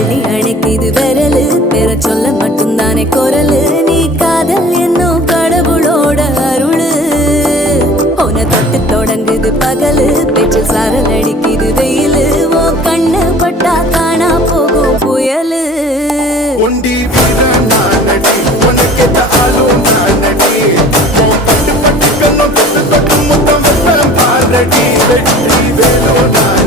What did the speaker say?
அள்ளி அணைக்குது விரலு பெற சொல்ல மட்டும்தானே குரலு நீ காதல் என்னும் கடவுளோட அருளு உன தொட்டு தொடங்குது பகலு பேச்சு சாரல் அடிக்குது வெயிலு ஓ கண்ணு பட்டா காணா போகும் புயலு ஒண்டி வீரன் நானடி உனக்கேத்த ஆளும் நானடி பட்டு பட்டு கண்ணும் தொட்டு தொட்டு முத்தம் வெப்பம் பாரடி வெற்றி வேணும் நான்